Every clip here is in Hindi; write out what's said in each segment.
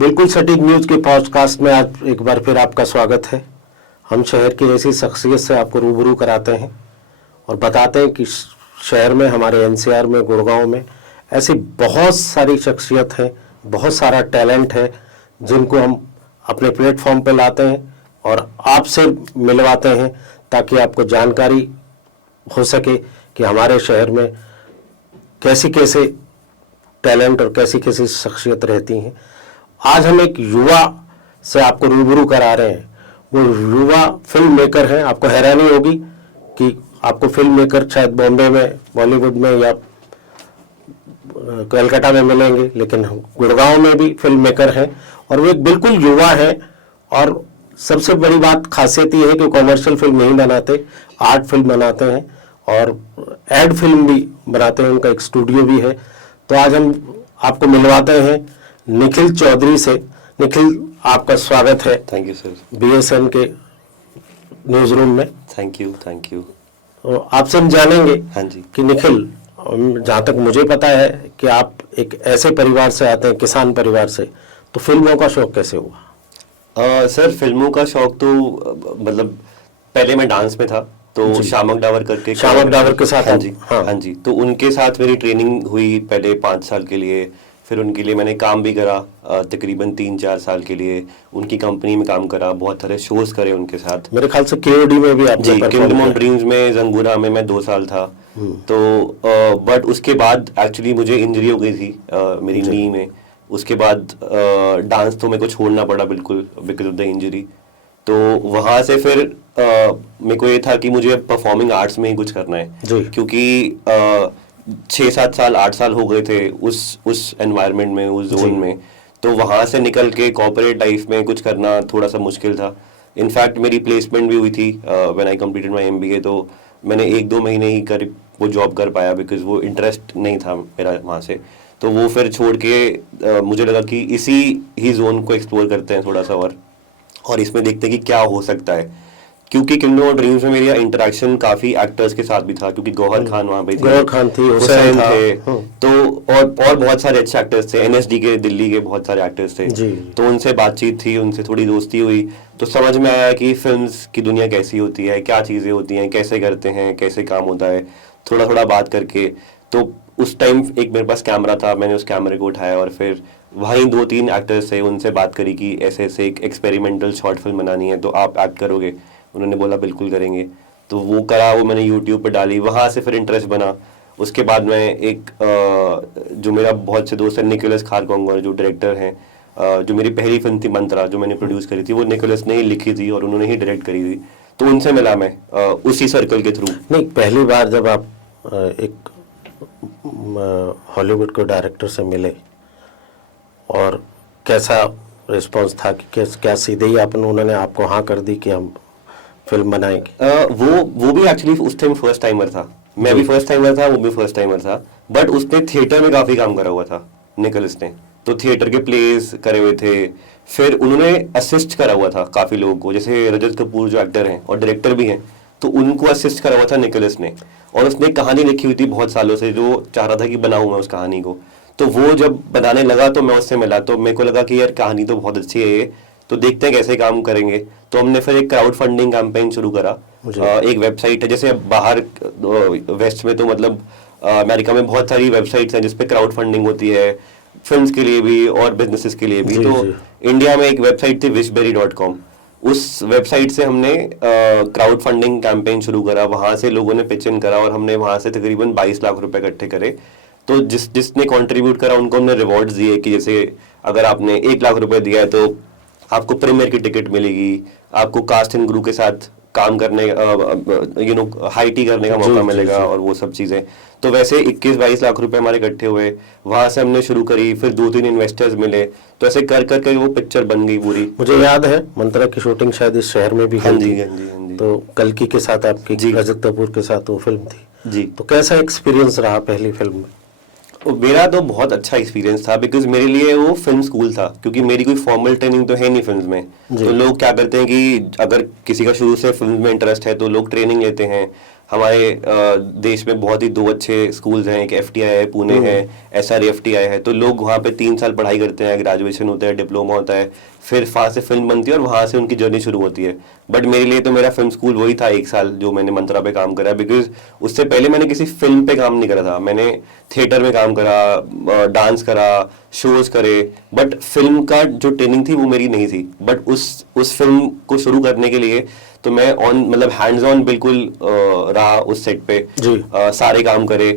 बिल्कुल सटीक न्यूज़ के पॉडकास्ट में आज एक बार फिर आपका स्वागत है। हम शहर की ऐसी शख्सियत से आपको रूबरू कराते हैं और बताते हैं कि शहर में, हमारे एनसीआर में, गुड़गांव में ऐसी बहुत सारी शख्सियत हैं, बहुत सारा टैलेंट है जिनको हम अपने प्लेटफॉर्म पे लाते हैं और आपसे मिलवाते हैं ताकि आपको जानकारी हो सके कि हमारे शहर में कैसे कैसे टैलेंट और कैसी कैसी शख्सियत रहती हैं। आज हम एक युवा से आपको रूबरू करा रहे हैं। वो युवा फिल्म मेकर हैं। आपको हैरानी होगी कि आपको फिल्म मेकर शायद बॉम्बे में, बॉलीवुड में या कलकत्ता में मिलेंगे, लेकिन गुड़गांव में भी फिल्म मेकर हैं और वो एक बिल्कुल युवा है। और सबसे बड़ी बात, खासियत ये है कि कॉमर्शियल फिल्म नहीं बनाते, आर्ट फिल्म बनाते हैं और एड फिल्म भी बनाते हैं। उनका एक स्टूडियो भी है। तो आज हम आपको मिलवाते हैं निखिल चौधरी से। निखिल, आपका स्वागत है। Thank you sir. बीएसएन के न्यूज रूम में। Thank you. तो आपसे हम जानेंगे हाँ जी कि निखिल, जहाँ तक मुझे पता है कि आप एक ऐसे परिवार से आते हैं, किसान परिवार से, तो फिल्मों का शौक कैसे हुआ? सर, फिल्मों का शौक तो मतलब पहले मैं डांस में था, तो शामक डावर के साथ। हाँ जी, हाँ जी। तो उनके साथ मेरी ट्रेनिंग हुई पहले 5 साल के लिए। फिर उनके लिए मैंने काम भी करा तकरीबन 3-4 साल के लिए। उनकी कंपनी में काम करा, बहुत सारे शोज करे उनके साथ। मेरे ख्याल से केओडी में भी आप जी, किंगडम ऑफ ड्रीम्स में, जंगूरा में मैं 2 साल था। तो बट उसके बाद एक्चुअली मुझे इंजरी हो गई थी मेरी नी में। उसके बाद डांस तो मेरे को छोड़ना पड़ा बिल्कुल बिकॉज ऑफ द इंजरी। तो वहाँ से फिर मेरे को ये था कि मुझे परफॉर्मिंग आर्ट्स में ही कुछ करना है, क्योंकि 6-7 साल 8 साल हो गए थे उस एनवायरनमेंट में, उस जोन में। तो वहाँ से निकल के कॉर्पोरेट लाइफ में कुछ करना थोड़ा सा मुश्किल था। इनफैक्ट मेरी प्लेसमेंट भी हुई थी when I completed my MBA. तो मैंने 1-2 महीने ही वो जॉब कर पाया बिकॉज वो इंटरेस्ट नहीं था मेरा वहाँ से। तो वो फिर छोड़ के मुझे लगा कि इसी ही जोन को एक्सप्लोर करते हैं थोड़ा सा और इसमें देखते हैं कि क्या हो सकता है। क्योंकि किंगडम ऑफ ड्रीम्स में मेरा इंटरेक्शन काफी एक्टर्स के साथ भी था, क्योंकि गौहर खान वहाँ पे थे, गौहर खान थी, हुसैन थे, तो और बहुत सारे अच्छे एक्टर्स थे। एनएसडी के दिल्ली के बहुत सारे एक्टर्स थे। तो उनसे बातचीत थी, उनसे थोड़ी दोस्ती हुई, तो समझ में आया कि फिल्म्स की दुनिया कैसी होती है, क्या चीज़ें होती हैं, कैसे करते हैं, कैसे काम होता है। थोड़ा थोड़ा बात करके, तो उस टाइम एक मेरे पास कैमरा था, मैंने उस कैमरे को उठाया और फिर वहीं 2-3 एक्टर्स थे, उनसे बात करी कि ऐसे ऐसे एक एक्सपेरिमेंटल शॉर्ट फिल्म बनानी है, तो आप एक्ट करोगे? उन्होंने बोला बिल्कुल करेंगे। तो वो करा, वो मैंने यूट्यूब पर डाली, वहाँ से फिर इंटरेस्ट बना। उसके बाद मैं एक जो मेरा बहुत से दोस्त है, निकोलस खारकोंगर, जो डायरेक्टर हैं, जो मेरी पहली फिल्म थी मंत्रा, जो मैंने प्रोड्यूस करी थी, वो निकोलस ने ही लिखी थी और उन्होंने ही डायरेक्ट करी थी। तो उनसे मिला मैं उसी सर्कल के थ्रू। नहीं, पहली बार जब आप एक हॉलीवुड के डायरेक्टर से मिले और कैसा रिस्पांस था कि क्या सीधे ही उन्होंने आपको हाँ कर दी कि हम फिल्म बनाएंगे? वो भी एक्चुअली उस टाइम फर्स्ट टाइमर था। मैं भी फर्स्ट टाइमर था, वो भी फर्स्ट टाइमर था। बट उसने थिएटर में काफी काम करा हुआ था, निकोलस ने। तो थिएटर के प्लेस करे हुए थे। फिर उन्होंने असिस्ट करा हुआ था काफी लोगों को, जैसे रजत कपूर जो एक्टर हैं और डायरेक्टर भी हैं, तो उनको असिस्ट करा हुआ था निकोलस ने। और उसने कहानी लिखी हुई थी बहुत सालों से, जो चाह रहा था कि बनाऊं मैं उस कहानी को। तो वो जब बनाने लगा तो मैं उससे मिला, तो मेरे को लगा कि यार कहानी तो बहुत अच्छी है ये, तो देखते हैं कैसे काम करेंगे। तो हमने फिर एक क्राउड फंडिंग कैंपेन शुरू करा। एक वेबसाइट है, जैसे बाहर वेस्ट में तो मतलब अमेरिका में बहुत सारी वेबसाइट्स हैं जिसपे क्राउड फंडिंग होती है, फिल्म्स के लिए भी और बिजनेसेस के लिए भी। तो इंडिया में एक वेबसाइट थी wishberry.com। उस वेबसाइट से हमने क्राउड फंडिंग कैंपेन शुरू करा। वहाँ से लोगों ने पिच इन करा और हमने वहाँ से तकरीबन 22 लाख रुपए इकट्ठे करे। तो जिसने कंट्रीब्यूट करा उनको हमने रिवॉर्ड्स दिए कि जैसे अगर आपने 1 लाख रुपए दिया है तो आपको प्रीमियर की टिकट मिलेगी, आपको कास्ट एंड क्रू के साथ काम करने हाई टी करने का मौका मिलेगा और वो सब चीज़ें। तो वैसे 21-22 लाख रुपए हमारे इकट्ठे हुए। वहाँ से हमने शुरू करी, फिर 2-3 इन्वेस्टर्स मिले, तो ऐसे कर कर वो पिक्चर बन गई पूरी। मुझे याद है मंत्रा की शूटिंग शायद इस शहर में भी हाँ हुई जी, थी। हाँ जी, हाँ जी। तो कल्कि के साथ आपकी, रजत कपूर के साथ वो फिल्म थी जी। तो कैसा एक्सपीरियंस रहा पहली फिल्म में? मेरा तो बहुत अच्छा एक्सपीरियंस था, बिकॉज मेरे लिए वो फिल्म स्कूल था, क्योंकि मेरी कोई फॉर्मल ट्रेनिंग तो है नहीं फिल्म में। तो लोग क्या करते हैं कि अगर किसी का शुरू से फिल्म में इंटरेस्ट है तो लोग ट्रेनिंग लेते हैं, हमारे देश में बहुत ही 2 अच्छे स्कूल्स हैं, एक FTI है पुणे है, SRFTI है, तो लोग वहाँ पे 3 साल पढ़ाई करते हैं, ग्रेजुएशन होता है, डिप्लोमा होता है, फिर वहाँ से फिल्म बनती है और वहाँ से उनकी जर्नी शुरू होती है। बट मेरे लिए तो मेरा फिल्म स्कूल वही था 1 साल जो मैंने मंत्रा पे काम करा, बिकॉज उससे पहले मैंने किसी फिल्म पे काम नहीं करा था। मैंने थिएटर में काम करा, डांस करा, शोज करे, बट फिल्म का जो ट्रेनिंग थी वो मेरी नहीं थी। बट उस फिल्म को शुरू करने के लिए तो मैं मतलब हैंड्स ऑन बिल्कुल रहा उस सेट पे, सारे काम करे,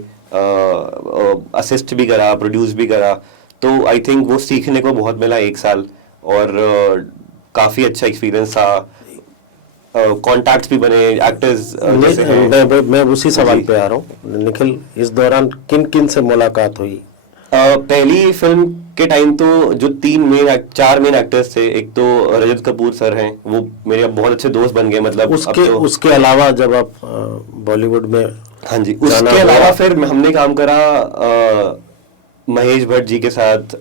असिस्ट भी करा, प्रोड्यूस भी करा। तो आई थिंक वो सीखने को बहुत मिला 1 साल, और काफी अच्छा एक्सपीरियंस था। कॉन्टैक्ट्स भी बने, एक्टर्स जैसे हैं। मैं उसी सवाल पे आ रहा हूँ निखिल, इस दौरान किन किन से मुलाकात हुई? पहली फिल्म के टाइम तो जो 4 मेन एक्टर्स थे, एक तो रजत कपूर सर हैं, वो मेरे बहुत अच्छे दोस्त बन गए। मतलब उसके अलावा जब आप बॉलीवुड में, हाँ जी, उसके अलावा फिर हमने काम करा महेश भट्ट जी के साथ,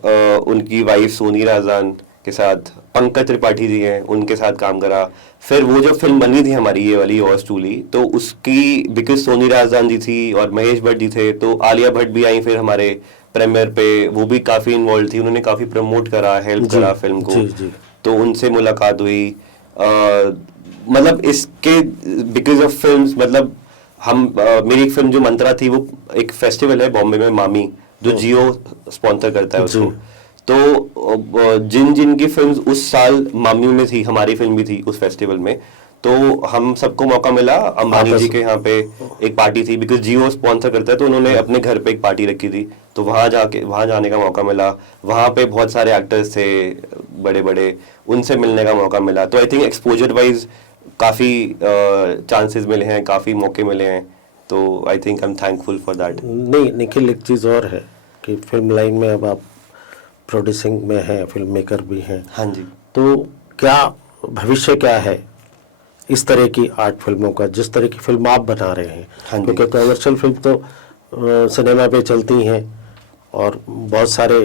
उनकी वाइफ सोनी राजान के साथ, पंकज त्रिपाठी जी हैं, उनके साथ काम करा। फिर वो जो फिल्म बनी थी हमारी ये वाली योर्स ट्रूली, तो उसकी बिकॉज सोनी राजान जी थी और महेश भट्ट जी थे, तो आलिया भट्ट भी आई फिर हमारे प्रीमियर पे, वो भी काफी इन्वॉल्व थी, उन्होंने काफी प्रमोट करा, हेल्प करा फिल्म को। तो उनसे मुलाकात हुई। मतलब इसके बिकॉज ऑफ फिल्म्स, मतलब मेरी एक फिल्म जो मंत्रा थी, वो एक फेस्टिवल है बॉम्बे में, मामी, जो जियो स्पॉन्सर करता है उसको। तो जिन की फिल्म्स उस साल मामी में थी, हमारी फिल्म भी थी उस फेस्टिवल में, तो हम सबको मौका मिला। अंबानी जी के यहाँ पे एक पार्टी थी, बिकॉज जियो स्पॉन्सर करता है, तो उन्होंने अपने घर पे एक पार्टी रखी थी, तो वहाँ जाने का मौका मिला। वहाँ पे बहुत सारे एक्टर्स थे बड़े बड़े, उनसे मिलने का मौका मिला। तो आई थिंक एक्सपोजर वाइज काफ़ी चांसेस मिले हैं, काफ़ी मौके मिले हैं, तो I think I am thankful for that. नहीं निखिल, एक चीज़ और है कि फिल्म लाइन में अब आप प्रोड्यूसिंग में हैं, फिल्म मेकर भी हैं। हाँ जी। तो क्या भविष्य क्या है इस तरह की आर्ट फिल्मों का, जिस तरह की फिल्म आप बना रहे हैं? हाँ, क्योंकि कमर्शियल फिल्म तो सिनेमा पे चलती हैं, और बहुत सारे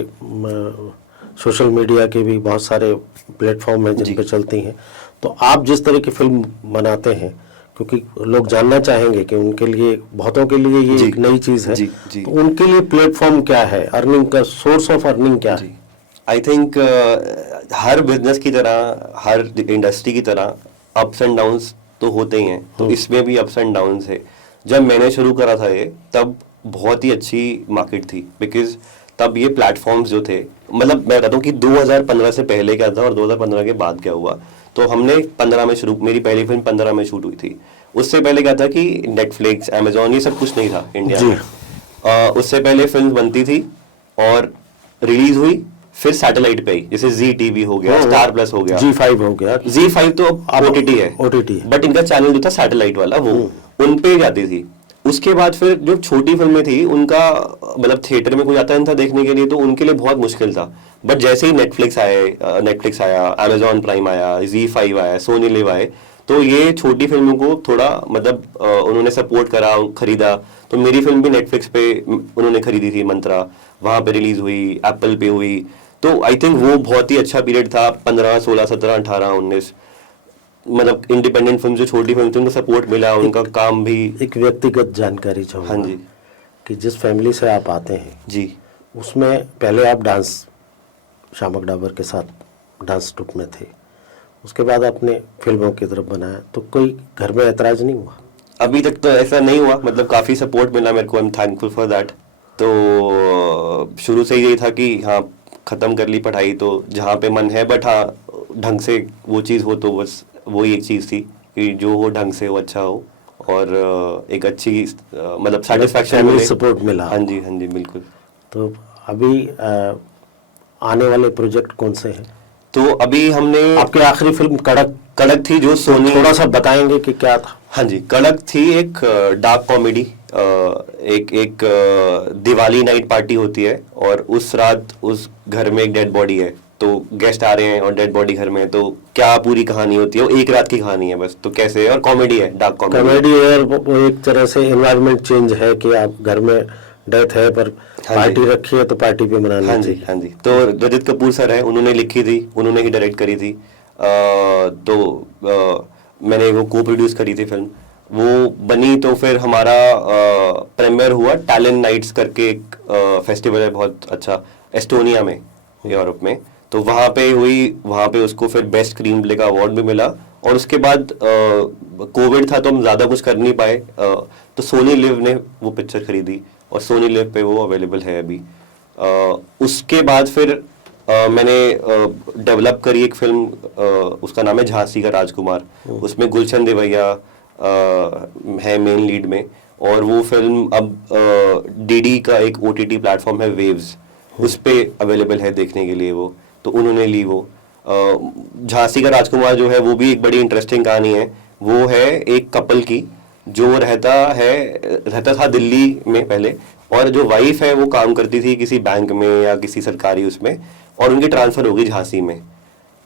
सोशल मीडिया के भी बहुत सारे प्लेटफॉर्म हैं जिन पे चलती हैं। तो आप जिस तरह की फिल्म बनाते हैं, क्योंकि लोग जानना चाहेंगे कि उनके लिए, बहुतों के लिए ये एक नई चीज़ है, तो उनके लिए प्लेटफॉर्म क्या है, अर्निंग का सोर्स ऑफ अर्निंग क्या है? आई थिंक हर बिजनेस की तरह, हर इंडस्ट्री की तरह अप्स एंड डाउन्स तो होते ही हैं, तो इसमें भी अप्स एंड डाउन्स है। जब मैंने शुरू करा था ये, तब बहुत ही अच्छी मार्केट थी, बिकॉज तब ये प्लेटफॉर्म्स जो थे, मतलब मैं बताता हूँ कि 2015 से पहले क्या था और 2015 के बाद क्या हुआ। तो हमने 15 में शुरू, मेरी पहली फिल्म 15 में शूट हुई थी। उससे पहले क्या था कि नेटफ्लिक्स, अमेजोन, ये सब कुछ नहीं था इंडिया में। उससे पहले फिल्म बनती थी और रिलीज हुई, फिर सैटेलाइट पे आई, जैसे जी टीवी हो गया, स्टार प्लस हो गया, G5 हो गया। G5 तो OTT है, बट इनका चैनल जो था सैटेलाइट वाला, वो उन पे जाती थी। उसके बाद फिर जो छोटी फिल्में थी, उनका मतलब थिएटर में कोई आता नहीं था देखने के लिए, तो उनके लिए बहुत मुश्किल था। बट जैसे ही नेटफ्लिक्स आया, अमेजॉन प्राइम आया, G5 आया, सोनी लिव आए, तो ये छोटी फिल्मों को थोड़ा मतलब उन्होंने सपोर्ट करा, खरीदा। तो मेरी फिल्म भी नेटफ्लिक्स पे उन्होंने खरीदी थी, मंत्रा, वहाँ पे रिलीज हुई, एप्पल पे हुई। तो आई थिंक वो बहुत ही अच्छा पीरियड था, 15, 16, 17, 18, 19, मतलब इंडिपेंडेंट फिल्म जो छोटी फिल्म थी, उनको सपोर्ट मिला, उनका काम भी। एक व्यक्तिगत जानकारी चाहूँगा। हाँ जी। कि जिस फैमिली से आप आते हैं जी, उसमें पहले आप डांस, शामक डाबर के साथ डांस ट्रुप में थे, उसके बाद आपने फिल्मों की तरफ बनाया, तो कोई घर में ऐतराज नहीं हुआ? अभी तक तो ऐसा नहीं हुआ, मतलब काफ़ी सपोर्ट मिला मेरे को, I am thankful for that. तो शुरू से यही था कि हाँ, ख़त्म कर ली पढ़ाई तो जहाँ पे मन है, बट हाँ ढंग से वो चीज़ हो, तो बस वही एक चीज़ थी कि जो हो ढंग से हो, अच्छा हो, और एक अच्छी मतलब सेटिस्फैक्शन मिले, सपोर्ट मिला। हाँ जी, हाँ जी, बिल्कुल। तो अभी आने वाले प्रोजेक्ट कौन से हैं? तो अभी हमने, आपकी आखिरी फिल्म कड़क थी जो सोनी, थोड़ा सा बताएंगे कि क्या था? हाँ जी, कड़क थी एक डार्क कॉमेडी, एक दिवाली नाइट पार्टी होती है, और उस रात उस घर में एक डेड बॉडी है, तो गेस्ट आ रहे हैं और डेड बॉडी घर में, तो क्या पूरी कहानी होती है, वो एक रात की कहानी है बस, तो कैसे है, और कॉमेडी है, डार्क कॉमेडी है, और वो एक तरह से एनवायरनमेंट चेंज है कि आप घर में डेथ है पर पार्टी रखी है, तो पार्टी पे मनानी चाहिए। हाँ जी, हाँ जी। तो रजत कपूर सर है, उन्होंने लिखी थी, उन्होंने ही डायरेक्ट करी थी, तो मैंने वो को प्रोड्यूस करी थी फिल्म, वो बनी तो फिर हमारा प्रीमियर हुआ टैलेंट नाइट्स करके एक फेस्टिवल है बहुत अच्छा एस्टोनिया में, यूरोप में। तो वहाँ पे हुई, वहाँ पे उसको फिर बेस्ट स्क्रीन प्ले का अवार्ड भी मिला। और उसके बाद कोविड था तो हम ज़्यादा कुछ कर नहीं पाए, तो सोनी लिव ने वो पिक्चर खरीदी और सोनी लिव पे वो अवेलेबल है अभी। उसके बाद फिर मैंने डेवलप करी एक फिल्म, उसका नाम है झांसी का राजकुमार। उसमें गुलशन देवैया है मेन लीड में, और वो फिल्म अब डीडी का एक ओटीटी प्लेटफॉर्म है वेव्स, उस पे अवेलेबल है देखने के लिए वो, तो उन्होंने ली वो। झांसी का राजकुमार जो है वो भी एक बड़ी इंटरेस्टिंग कहानी है। वो है एक कपल की जो रहता था दिल्ली में पहले, और जो वाइफ है वो काम करती थी किसी बैंक में या किसी सरकारी उसमें, और उनकी ट्रांसफर हो गई झांसी में।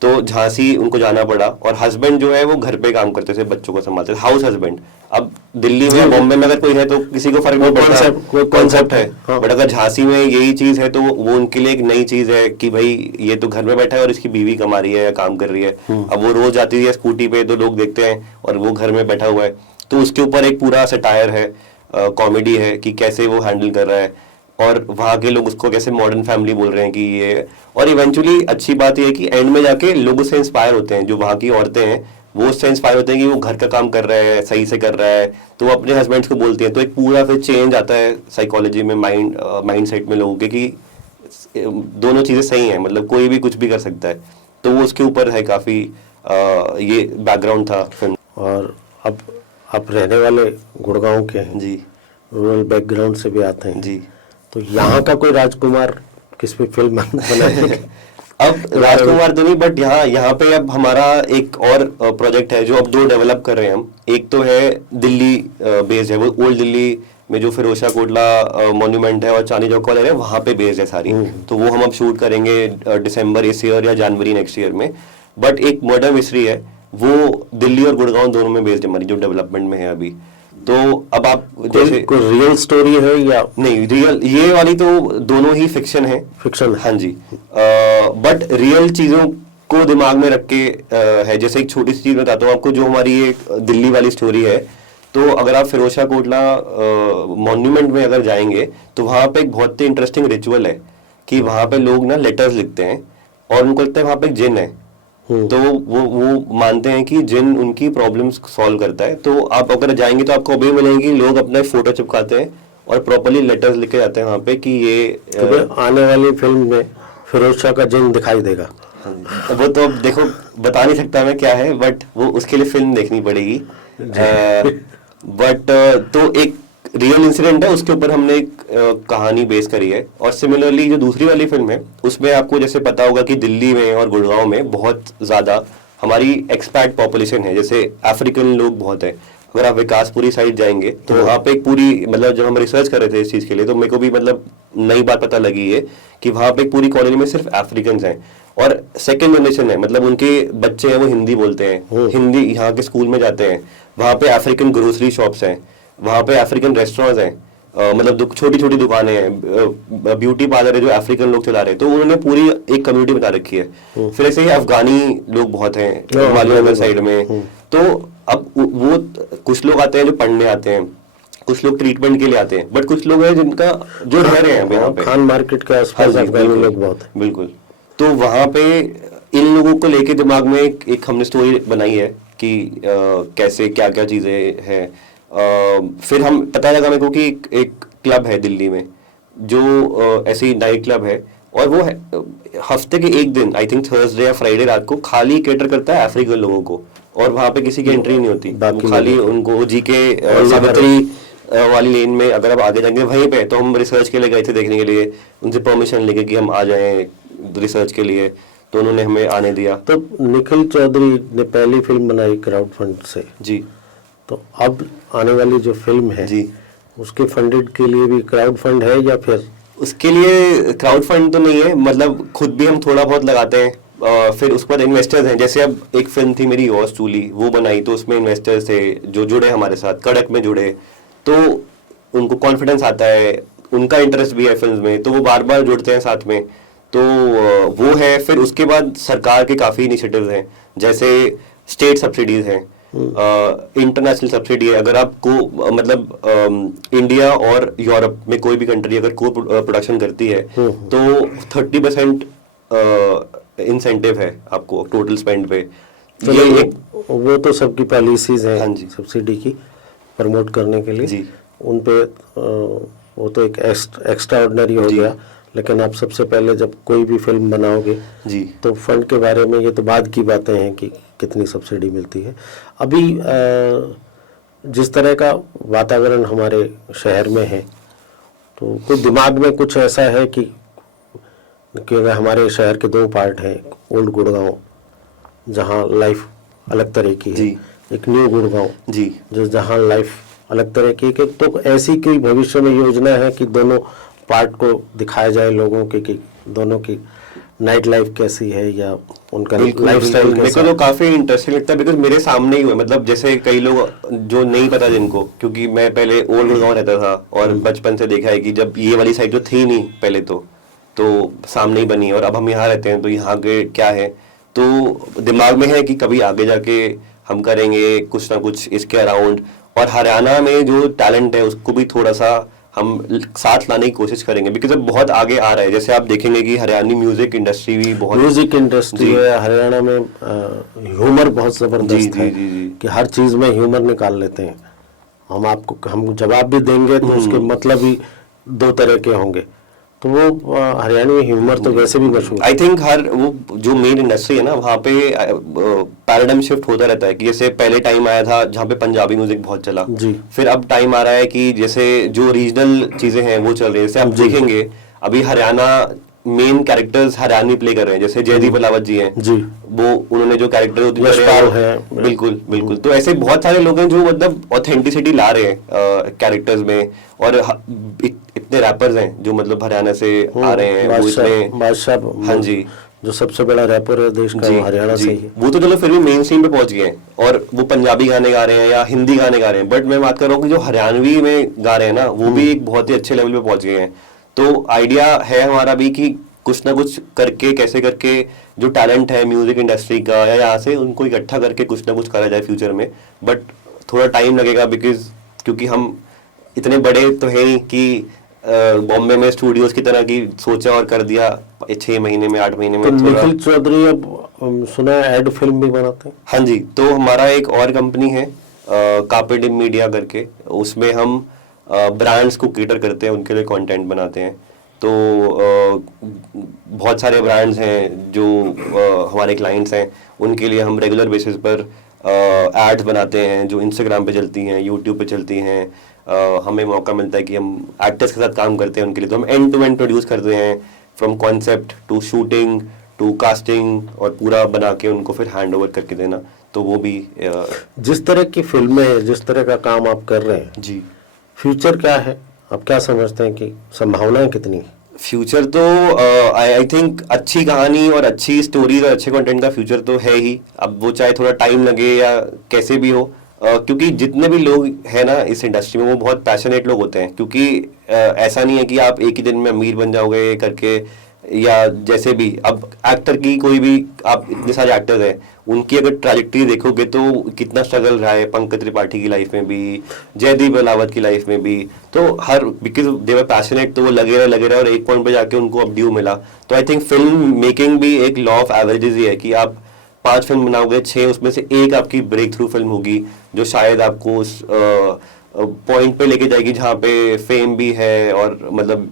तो झांसी उनको जाना पड़ा, और हस्बैंड जो है वो घर पे काम करते थे, बच्चों को संभालते थे, हाउस हस्बैंड। अब दिल्ली में बॉम्बे में अगर कोई है तो किसी को फर्क नहीं पड़ता, कॉन्सेप्ट है। बट अगर झांसी में यही चीज है तो वो उनके लिए एक नई चीज है कि भाई ये तो घर में बैठा है और इसकी बीवी कमा रही है या काम कर रही है। अब वो रोज जाती है स्कूटी पे तो लोग देखते हैं, और वो घर में बैठा हुआ है। तो उसके ऊपर एक पूरा सटायर है, कॉमेडी है कि कैसे वो हैंडल कर रहा है, और वहाँ के लोग उसको कैसे मॉडर्न फैमिली बोल रहे हैं कि ये। और इवेंचुअली अच्छी बात ये है कि एंड में जाके लोग उससे इंस्पायर होते हैं, जो वहाँ की औरतें हैं वो उससे इंस्पायर होते हैं कि वो घर का काम कर रहा है, सही से कर रहा है, तो वो अपने हस्बैंड्स को बोलती हैं। तो एक पूरा फिर चेंज आता है साइकोलॉजी में, माइंड सेट में लोगों के, कि दोनों चीज़ें सही हैं, मतलब कोई भी कुछ भी कर सकता है। तो वो उसके ऊपर है काफ़ी, ये बैकग्राउंड था फिल्म। और अब आप रहने वाले गुड़गांव के हैं जी, रूरल बैकग्राउंड से भी आते हैं जी। तो यहाँ का कोई राजकुमार किस पे फिल्म बनाएंगे? अब राजकुमार तो नहीं, बट यहाँ पे अब हमारा एक और प्रोजेक्ट है जो अब दो डेवलप कर रहे हैं हम। एक तो है दिल्ली बेस्ड है, वो ओल्ड दिल्ली में जो फिरोजा कोटला मॉन्यूमेंट है और चांदनी चौक वाले है, वहाँ पे बेस्ड है सारी। तो वो हम अब शूट करेंगे दिसंबर इस ईयर या जनवरी नेक्स्ट ईयर में। बट एक मर्डर मिस्ट्री है, वो दिल्ली और गुड़गांव दोनों में बेस्ड है हमारी, जो डेवलपमेंट में है अभी। तो अब आप जैसे कोई रियल स्टोरी है या नहीं, रियल ये वाली तो दोनों ही फिक्शन है। फिक्शन? हाँ जी, बट रियल चीजों को दिमाग में रख के है। जैसे एक छोटी सी चीज बताता हूँ आपको, जो हमारी ये दिल्ली वाली स्टोरी है। तो अगर आप फिरोजा कोटला मॉन्यूमेंट में अगर जाएंगे तो वहाँ पे एक बहुत ही इंटरेस्टिंग रिचुअल है कि वहाँ पे लोग ना लेटर्स लिखते हैं, और उनको लगता है वहाँ पे एक जिन है। तो वो मानते हैं कि जिन उनकी प्रॉब्लम्स सॉल्व करता है। तो आप अगर जाएंगे तो आपको अभी मिलेंगे, लोग अपना फोटो चिपकाते हैं और प्रॉपर्ली लेटर्स लिखे जाते हैं वहाँ पे कि ये तो आने वाली फिल्म में फिरोज शाह का जिन दिखाई देगा। वो तो अब देखो बता नहीं सकता मैं क्या है, बट वो उसके लिए फिल्म देखनी पड़ेगी। बट तो एक रियल इंसिडेंट है, उसके ऊपर हमने एक कहानी बेस करी है। और सिमिलरली जो दूसरी वाली फिल्म है उसमें आपको जैसे पता होगा कि दिल्ली में और गुड़गांव में बहुत ज़्यादा हमारी एक्सपैट पॉपुलेशन है, जैसे अफ्रीकन लोग बहुत है। अगर आप विकासपुरी साइड जाएंगे तो वहाँ पे एक पूरी, मतलब जब हम रिसर्च कर रहे थे इस चीज़ के लिए तो मेरे को भी मतलब नई बात पता लगी है कि वहाँ पे एक पूरी कॉलोनी में सिर्फ अफ्रीकन हैं, और सेकेंड जनरेशन है, मतलब उनके बच्चे हैं वो हिंदी बोलते हैं, हिंदी यहाँ के स्कूल में जाते हैं। वहाँ पे अफ्रीकन ग्रोसरी शॉप्स हैं, वहाँ पे अफ्रीकन रेस्टोरेंट्स हैं, मतलब छोटी छोटी दुकानें हैं, ब्यूटी पार्लर है जो अफ्रीकन लोग चला रहे हैं। तो उन्होंने पूरी एक कम्युनिटी बना रखी है। फिर ऐसे ही अफगानी लोग बहुत हैं मालिया साइड में। तो अब वो कुछ लोग आते हैं जो पढ़ने आते हैं, कुछ लोग ट्रीटमेंट के लिए आते हैं, बट कुछ लोग हैं जिनका जो रह रहे हैं यहाँ पे खान मार्केट के आसपास अफगानी लोग बहुत हैं। बिल्कुल। तो वहाँ पे इन लोगों को लेके दिमाग में एक हमने स्टोरी बनाई है कि कैसे क्या क्या चीज़ें हैं। फिर हम पता लगा मेरे को कि एक क्लब है दिल्ली में जो ऐसे ही नाइट क्लब है, और वो हफ्ते के एक दिन आई थिंक थर्सडे या फ्राइडे रात को खाली केटर करता है अफ्रीकन लोगों को, और वहाँ पे किसी की एंट्री नहीं होती, खाली उनको जी के सावित्री वाली लेन में अगर आप आगे जाएंगे वहीं पे। तो हम रिसर्च के लिए गए थे देखने के लिए, उनसे परमिशन लेके कि हम आ जाएं रिसर्च के लिए, तो उन्होंने हमें आने दिया। तो निखिल चौधरी ने पहली फिल्म बनाई क्राउड फंड से जी, तो अब आने वाली जो फिल्म है जी उसके फंडेड के लिए भी क्राउड फंड है या फिर? उसके लिए क्राउड फंड तो नहीं है, मतलब खुद भी हम थोड़ा बहुत लगाते हैं। फिर उस पर इन्वेस्टर्स हैं, जैसे अब एक फिल्म थी मेरी योर्स ट्रूली, वो बनाई तो उसमें इन्वेस्टर्स थे जो जुड़े हमारे साथ, कड़क में जुड़े, तो उनको कॉन्फिडेंस आता है, उनका इंटरेस्ट भी है फिल्म में, तो वो बार बार जुड़ते हैं साथ में। तो वो है। फिर उसके बाद सरकार के काफ़ी इनिशिएटिव्स हैं, जैसे स्टेट सब्सिडीज़ हैं, इंटरनेशनल सब्सिडी है। अगर आपको मतलब इंडिया और यूरोप में कोई भी कंट्री अगर को प्रोडक्शन करती है तो 30% इंसेंटिव है आपको टोटल स्पेंड पे। चलो ये एक वो तो सबकी पॉलिसीज हैं हाँ जी। सब्सिडी की प्रमोट करने के लिए जी। उन पे वो तो एक एक्स्ट्रा ऑर्डिनरी हो जी। गया, लेकिन आप सबसे पहले जब कोई भी फिल्म बनाओगे जी तो फंड के बारे में ये तो बाद की बातें हैं कि कितनी सब्सिडी मिलती है। अभी जिस तरह का वातावरण हमारे शहर में है, तो कोई दिमाग में कुछ ऐसा है कि अगर हमारे शहर के दो पार्ट हैं, ओल्ड गुड़गांव जहाँ लाइफ अलग तरह की है, जी। एक न्यू गुड़गांव जी जो जहाँ लाइफ अलग तरह की है, तो ऐसी कोई भविष्य में योजना है कि दोनों पार्ट को दिखाया जाए लोगों के कि दोनों की नाइट लाइफ कैसी है या उनका लाइफ स्टाइल मेरे कैसा को है? तो काफी इंटरेस्टिंग लगता है बिकॉज मेरे सामने ही हुआ। मतलब जैसे कई लोग जो नहीं पता जिनको, क्योंकि मैं पहले ओल्ड गुड़गांव रहता था और बचपन से देखा है कि जब ये वाली साइड जो थी नहीं पहले तो सामने ही बनी है, और अब हम यहाँ रहते हैं तो यहाँ के क्या है, तो दिमाग में है कि कभी आगे जाके हम करेंगे कुछ ना कुछ इसके अराउंड। और हरियाणा में जो टैलेंट है उसको भी थोड़ा सा हम साथ लाने की कोशिश करेंगे बिकॉज अब बहुत आगे आ रहा है। जैसे आप देखेंगे कि हरियाणवी म्यूजिक इंडस्ट्री भी बहुत म्यूजिक इंडस्ट्री जी। है हरियाणा में, ह्यूमर बहुत जी जबरदस्त जी है जी जी कि हर चीज में ह्यूमर निकाल लेते हैं। हम जवाब भी देंगे तो उसके मतलब ही दो तरह के होंगे, तो वो हरियाणवी ह्यूमर तो वैसे भी मशहूर है। आई थिंक हर वो जो मेन इंडस्ट्री है ना वहाँ पे पैराडाइम शिफ्ट होता रहता है कि जैसे पहले टाइम आया था जहाँ पे पंजाबी म्यूजिक बहुत चला, जी। फिर अब टाइम आ रहा है कि जैसे जो रीजनल चीजें हैं वो चल रही है। जैसे आप जी। देखेंगे अभी Haryana main characters Haryanvi play कर रहे हैं, जैसे जयदीप अलावत जी हैं, जी। वो उन्होंने जो कैरेक्टर यशपाल है। बिल्कुल बिल्कुल। तो ऐसे बहुत सारे लोग हैं जो मतलब ऑथेंटिसिटी ला रहे हैं कैरेक्टर्स में, और इतने रैपर्स हैं जो मतलब हरियाणा से आ रहे हैं वो इसमें। बादशाह हाँ जी जो सबसे बड़ा रैपर है देश का, जी वो हरियाणा जी। से ही है। वो तो चलो फिर भी मेन स्ट्रीम पे पहुंच गए हैं और वो पंजाबी गाने गा रहे हैं या हिंदी गाने गा रहे हैं, बट मैं बात कर रहा हूँ कि जो हरियाणवी में गा रहे हैं ना वो भी एक बहुत ही अच्छे लेवल पे पहुंच गए हैं। तो आइडिया है हमारा भी कि कुछ ना कुछ करके कैसे करके जो टैलेंट है म्यूजिक इंडस्ट्री का या यहाँ से उनको इकट्ठा करके कुछ ना कुछ करा जाए फ्यूचर में। बट थोड़ा टाइम लगेगा बिकॉज क्योंकि हम इतने बड़े तो है नहीं कि बॉम्बे में स्टूडियोज की तरह की सोचा और कर दिया 6 महीने में 8 महीने तो में। थोड़ा निखिल चौधरी अब सुना है एड फिल्म भी बनाते हैं। हाँ जी, तो हमारा एक और कंपनी है कार्पेडिम मीडिया करके, उसमें हम ब्रांड्स को केटर करते हैं, उनके लिए कंटेंट बनाते हैं। तो बहुत सारे ब्रांड्स हैं जो हमारे क्लाइंट्स हैं, उनके लिए हम रेगुलर बेसिस पर एड्स बनाते हैं जो इंस्टाग्राम पे चलती हैं, यूट्यूब पे चलती हैं। हमें मौका मिलता है कि हम एक्टर्स के साथ काम करते हैं उनके लिए, तो हम एंड टू एंड प्रोड्यूस करते हैं from concept to shooting to casting, और पूरा बना के उनको फिर हैंड ओवर करके देना। तो वो भी जिस तरह की फिल्में हैं, जिस तरह का काम आप कर रहे हैं, जी। फ्यूचर क्या है? आप क्या समझते हैं कि संभावनाएं कितनी है? फ्यूचर तो आई थिंक अच्छी कहानी और अच्छी स्टोरीज और अच्छे कंटेंट का फ्यूचर तो है ही। अब वो चाहे थोड़ा टाइम लगे या कैसे भी हो, क्योंकि जितने भी लोग हैं ना इस इंडस्ट्री में वो बहुत पैशनेट लोग होते हैं। क्योंकि ऐसा नहीं है कि आप एक ही दिन में अमीर बन जाओगे करके, या जैसे भी अब एक्टर की कोई भी, आप इतने सारे एक्टर्स हैं उनकी अगर ट्रैजेक्टरी देखोगे तो कितना स्ट्रगल रहा है पंकज त्रिपाठी की लाइफ में भी, जयदीप अलावत की लाइफ में भी। तो her because they were passionate तो वो लगे रहे और एक पॉइंट पे जाके उनको अब ड्यू मिला। तो आई थिंक फिल्म मेकिंग भी एक लॉ ऑफ एवरेजेस ही है कि आप 5 फिल्म बनाओगे, 6 उसमें से एक आपकी ब्रेक थ्रू फिल्म होगी जो शायद आपको उस पॉइंट पे लेके जाएगी जहाँ पे फेम भी है और मतलब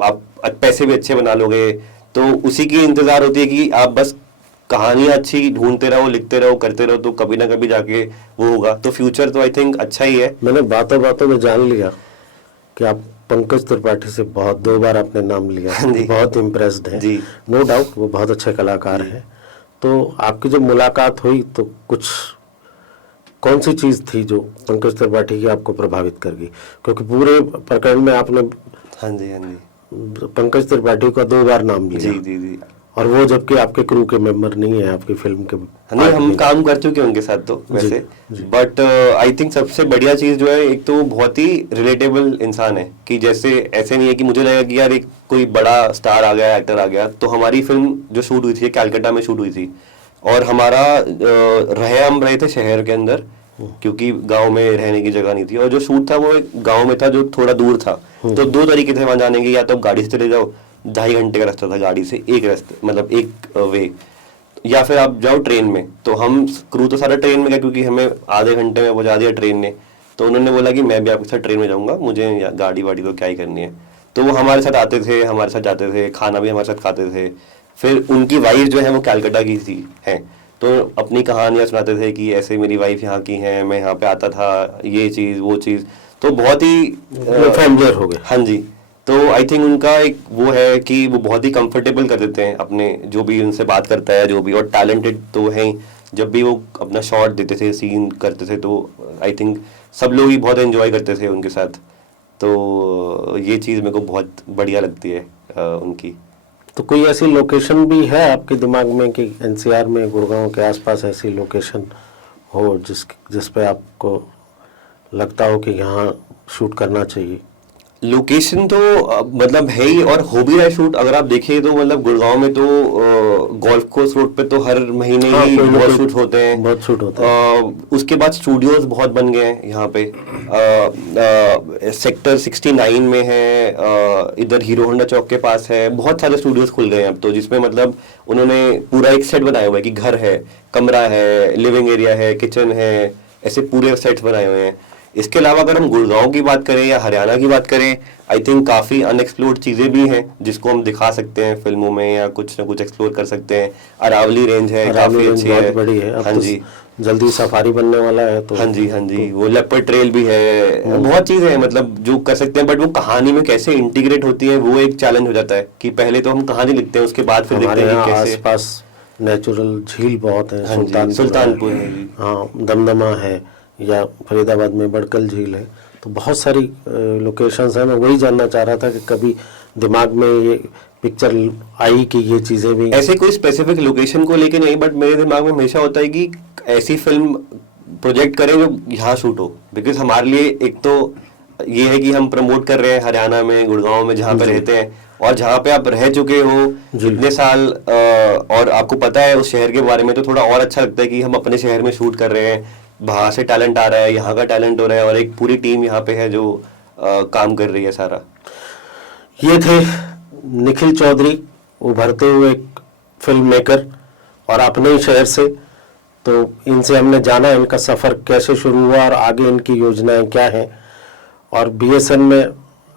आप पैसे भी अच्छे बना लोगे। तो उसी की इंतजार होती है कि आप बस कहानियां अच्छी ढूंढते रहो, लिखते रहो, करते रहो, तो कभी ना कभी जाके वो होगा। तो फ्यूचर तो आई थिंक अच्छा ही है। मैंने बातों बातों में जान लिया कि आप पंकज त्रिपाठी से बहुत 2 बार आपने नाम लिया, बहुत इम्प्रेस्ड है जी। नो डाउट वो बहुत अच्छे कलाकार हैं। तो आपकी जब मुलाकात हुई तो कुछ कौन सी चीज़ थी जो पंकज त्रिपाठी की आपको प्रभावित कर गई? क्योंकि पूरे प्रकरण में आपने हाँ जी हाँ जी पंकज त्रिपाठी का 2 बार नाम लिया, जी जी जी। और वो जबकि आपके क्रू के मेंबर नहीं है, आपकी फिल्म के नहीं, हम काम कर चुके हैं उनके साथ तो वैसे, बट आई थिंक सबसे बढ़िया चीज जो है, एक तो बहुत ही रिलेटेबल इंसान है कि जैसे ऐसे नहीं है कि मुझे लगा कि यार एक कोई बड़ा स्टार आ गया, एक्टर आ गया। तो हमारी फिल्म जो शूट हुई थी कैलकाटा में शूट हुई थी, और हमारा हम रहे थे शहर के अंदर, क्योंकि गांव में रहने की जगह नहीं थी, और जो शूट था वो एक गांव में था जो थोड़ा दूर था। तो दो तरीके थे वहां जाने के, या तो आप गाड़ी से चले जाओ, 2.5 घंटे का रास्ता था गाड़ी से, एक रास्ते मतलब एक वे, या फिर आप जाओ ट्रेन में। तो हम क्रू तो सारा ट्रेन में गया, क्योंकि हमें आधे घंटे में पहुंचा दिया ट्रेन ने। तो उन्होंने बोला कि मैं भी आपके साथ ट्रेन में जाऊंगा, मुझे गाड़ी वाड़ी तो क्या ही करनी है। तो वो हमारे साथ आते थे, हमारे साथ जाते थे, खाना भी हमारे साथ खाते थे। फिर उनकी वाइफ जो है वो कलकत्ता की थी है, तो अपनी कहानियाँ सुनाते थे कि ऐसे मेरी वाइफ यहाँ की है, मैं यहाँ पे आता था, ये चीज़ वो चीज़। तो बहुत ही फैमिलियर हो गए। हाँ जी। तो आई थिंक उनका एक वो है कि वो बहुत ही कंफर्टेबल कर देते हैं अपने जो भी उनसे बात करता है, जो भी, और टैलेंटेड तो है ही। जब भी वो अपना शॉट देते थे, सीन करते थे, तो आई थिंक सब लोग ही बहुत एंजॉय करते थे उनके साथ। तो ये चीज़ मेरे को बहुत बढ़िया लगती है उनकी। तो कोई ऐसी लोकेशन भी है आपके दिमाग में कि एनसीआर में, गुड़गांव के आसपास ऐसी लोकेशन हो जिस पे आपको लगता हो कि यहाँ शूट करना चाहिए? लोकेशन तो मतलब है ही, और हो भी रहा है शूट। अगर आप देखिए तो मतलब गुड़गांव में तो गोल्फ कोर्स रोड पे तो हर महीने ही बहुत शूट होते हैं, बहुत शूट होते हैं। उसके बाद स्टूडियोज बहुत बन गए हैं यहाँ पे। सेक्टर 69 में है, इधर हीरो होंडा चौक के पास है, बहुत सारे स्टूडियोज खुल गए हैं अब तो, जिसमें मतलब उन्होंने पूरा एक सेट बनाया हुआ है कि घर है, कमरा है, लिविंग एरिया है, किचन है, ऐसे पूरे सेट्स बनाए हुए हैं। इसके अलावा अगर हम गुड़गांव की बात करें या हरियाणा की बात करें, आई थिंक काफ़ी अनएक्सप्लोर्ड चीज़ें भी हैं जिसको हम दिखा सकते हैं फिल्मों में, या कुछ ना कुछ एक्सप्लोर कर सकते हैं। अरावली रेंज है, काफ़ी अच्छी है, बड़ी है। अब हाँ तो जी, जल्दी सफारी बनने वाला है तो हाँ जी, हाँ जी, वो लेपर्ड ट्रेल भी है, बहुत चीज़ें हैं मतलब जो कर सकते हैं। बट वो कहानी में कैसे इंटीग्रेट होती है वो एक चैलेंज हो जाता है कि पहले तो हम कहानी लिखते हैं, उसके बाद फिर देखते हैं कि कैसे। आसपास नेचुरल झील बहुत है, सुल्तानपुर है जी, हाँ, दमदमा है, या फरीदाबाद में बड़कल झील है। तो बहुत सारी लोकेशंस हैं। मैं वही जानना चाह रहा था कि कभी दिमाग में ये पिक्चर आई कि ये चीज़ें भी ऐसे कोई स्पेसिफिक लोकेशन को लेके नहीं, बट मेरे दिमाग में हमेशा होता है कि ऐसी फिल्म प्रोजेक्ट करें जो यहाँ शूट हो। बिकॉज हमारे लिए एक तो ये है कि हम प्रमोट कर रहे हैं हरियाणा में, गुड़गांव में, जहाँ पे रहते हैं, और जहाँ पे आप रह चुके हो इतने साल, और आपको पता है उस शहर के बारे में, तो थोड़ा और अच्छा लगता है कि हम अपने शहर में शूट कर रहे हैं, बाहर से टैलेंट आ रहा है, यहाँ का टैलेंट हो रहा है, और एक पूरी टीम यहाँ पे है जो काम कर रही है सारा। ये थे निखिल चौधरी, उभरते हुए एक फिल्म मेकर और अपने ही शहर से। तो इनसे हमने जाना इनका सफ़र कैसे शुरू हुआ और आगे इनकी योजनाएं क्या हैं। और बीएसएन में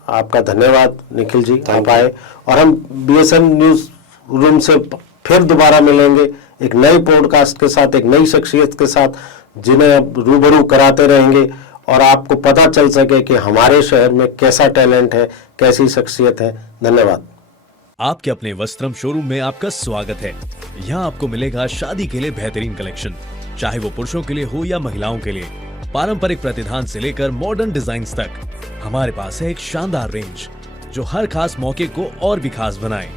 आपका धन्यवाद निखिल जी, आप आए। और हम बीएसएन न्यूज़ रूम से फिर दोबारा मिलेंगे एक नए पॉडकास्ट के साथ, एक नई शख्सियत के साथ, जिन्हें अब रूबरू कराते रहेंगे और आपको पता चल सके कि हमारे शहर में कैसा टैलेंट है, कैसी शख्सियत है। धन्यवाद। आपके अपने वस्त्रम शोरूम में आपका स्वागत है। यहाँ आपको मिलेगा शादी के लिए बेहतरीन कलेक्शन, चाहे वो पुरुषों के लिए हो या महिलाओं के लिए। पारंपरिक प्रतिधान से लेकर मॉडर्न डिजाइन्स तक हमारे पास है एक शानदार रेंज जो हर खास मौके को और भी खास बनाए।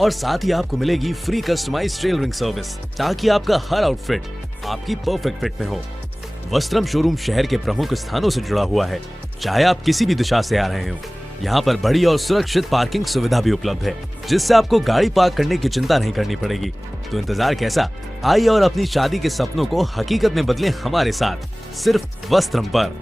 और साथ ही आपको मिलेगी फ्री कस्टमाइज्ड टेलरिंग सर्विस, ताकि आपका हर आउटफिट आपकी परफेक्ट फिट में हो। वस्त्रम शोरूम शहर के प्रमुख स्थानों से जुड़ा हुआ है, चाहे आप किसी भी दिशा से आ रहे हो। यहाँ पर बड़ी और सुरक्षित पार्किंग सुविधा भी उपलब्ध है, जिससे आपको गाड़ी पार्क करने की चिंता नहीं करनी पड़ेगी। तो इंतजार कैसा, आइए और अपनी शादी के सपनों को हकीकत में बदलें हमारे साथ, सिर्फ वस्त्रम पर।